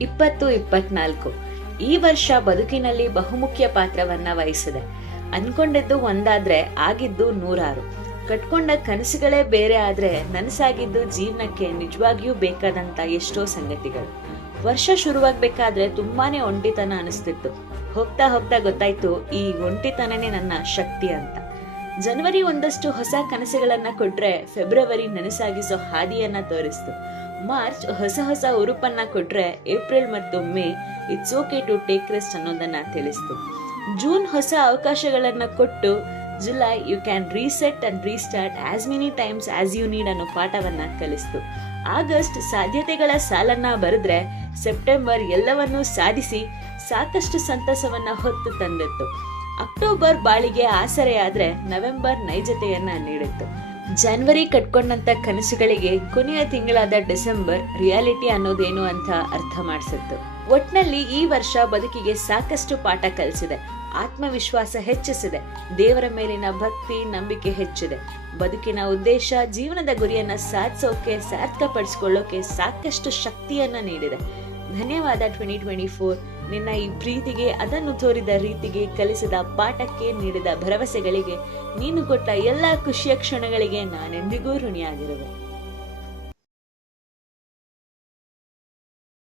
ಇಪ್ಪತ್ತು ಇಪ್ಪತ್ನಾಲ್ಕು. ಈ ವರ್ಷ ಬದುಕಿನಲ್ಲಿ ಬಹುಮುಖ್ಯ ಪಾತ್ರವನ್ನ ವಹಿಸಿದೆ. ಅನ್ಕೊಂಡಿದ್ದು ಒಂದಾದ್ರೆ ಆಗಿದ್ದು ನೂರಾರು. ಕಟ್ಕೊಂಡ ಕನಸುಗಳೇ ಬೇರೆ ಆದ್ರೆ ನನಸಾಗಿದ್ದು ಜೀವನಕ್ಕೆ ನಿಜವಾಗಿಯೂ ಬೇಕಾದಂತ ಎಷ್ಟೋ ಸಂಗತಿಗಳು. ವರ್ಷ ಶುರುವಾಗ್ಬೇಕಾದ್ರೆ ತುಂಬಾನೇ ಒಂಟಿತನ ಅನಿಸ್ತಿತ್ತು. ಹೋಗ್ತಾ ಹೋಗ್ತಾ ಗೊತ್ತಾಯ್ತು ಈ ಒಂಟಿತನನೇ ನನ್ನ ಶಕ್ತಿ ಅಂತ. ಜನವರಿ ಒಂದಷ್ಟು ಹೊಸ ಕನಸುಗಳನ್ನ ಕೊಟ್ರೆ ಫೆಬ್ರವರಿ ನನಸಾಗಿಸೋ ಹಾದಿಯನ್ನ ತೋರಿಸ್ತು. ಮಾರ್ಚ್ ಹೊಸ ಹೊಸ ಉರುಪನ್ನ ಕೊಟ್ರೆ ಏಪ್ರಿಲ್ ಮತ್ತು May it's okay to take rest ಅನ್ನೋದನ್ನ ತಿಳಿಸ್ತು. ಜೂನ್ ಹೊಸ ಅವಕಾಶಗಳನ್ನ ಕೊಟ್ಟು July you can reset and restart as many times as you need ಅನ್ನೋ ಪಾಠವನ್ನ ಕಲಿಸ್ತು. ಆಗಸ್ಟ್ ಸಾಧ್ಯತೆಗಳ ಸಾಲನ್ನ ಬರೆದ್ರೆ ಸೆಪ್ಟೆಂಬರ್ ಎಲ್ಲವನ್ನೂ ಸಾಧಿಸಿ ಸಾಕಷ್ಟು ಸಂತಸವನ್ನ ಹೊತ್ತು ತಂದಿತ್ತು. ಅಕ್ಟೋಬರ್ ಬಾಳಿಗೆ ಆಸರೆಯಾದ್ರೆ ನವೆಂಬರ್ ನೈಜತೆಯನ್ನ ನೀಡಿತ್ತು. ಜನವರಿ ಕಟ್ಕೊಂಡಂತ ಕನಸುಗಳಿಗೆ ಕೊನೆಯ ತಿಂಗಳಾದ ಡಿಸೆಂಬರ್ ರಿಯಾಲಿಟಿ ಅನ್ನೋದೇನು ಅಂತ ಅರ್ಥ ಮಾಡಿಸಿತ್ತು ಒಟ್ನಲ್ಲಿ ಈ ವರ್ಷ ಬದುಕಿಗೆ ಸಾಕಷ್ಟು ಪಾಠ ಕಲಿಸಿದೆ. ಆತ್ಮವಿಶ್ವಾಸ ಹೆಚ್ಚಿಸಿದೆ. ದೇವರ ಮೇಲಿನ ಭಕ್ತಿ, ನಂಬಿಕೆ ಹೆಚ್ಚಿದೆ. ಬದುಕಿನ ಉದ್ದೇಶ, ಜೀವನದ ಗುರಿಯನ್ನ ಸಾಧಿಸೋಕೆ, ಸಾರ್ಥಕಪಡಿಸಿಕೊಳ್ಳೋಕೆ ಸಾಕಷ್ಟು ಶಕ್ತಿಯನ್ನ ನೀಡಿದೆ. ಧನ್ಯವಾದ ಟ್ವೆಂಟಿ ಟ್ವೆಂಟಿ ಫೋರ್ ನಿನ್ನ ಈ ಪ್ರೀತಿಗೆ, ಅದನ್ನು ತೋರಿದ ರೀತಿಗೆ, ಕಲಿಸಿದ ಪಾಠಕ್ಕೆ ನೀಡಿದ ಭರವಸೆಗಳಿಗೆ, ನೀನು ಕೊಟ್ಟ ಎಲ್ಲ ಖುಷಿಯ ಕ್ಷಣಗಳಿಗೆ ನಾನೆಂದಿಗೂ ಋಣಿಯಾಗಿರುವೆ.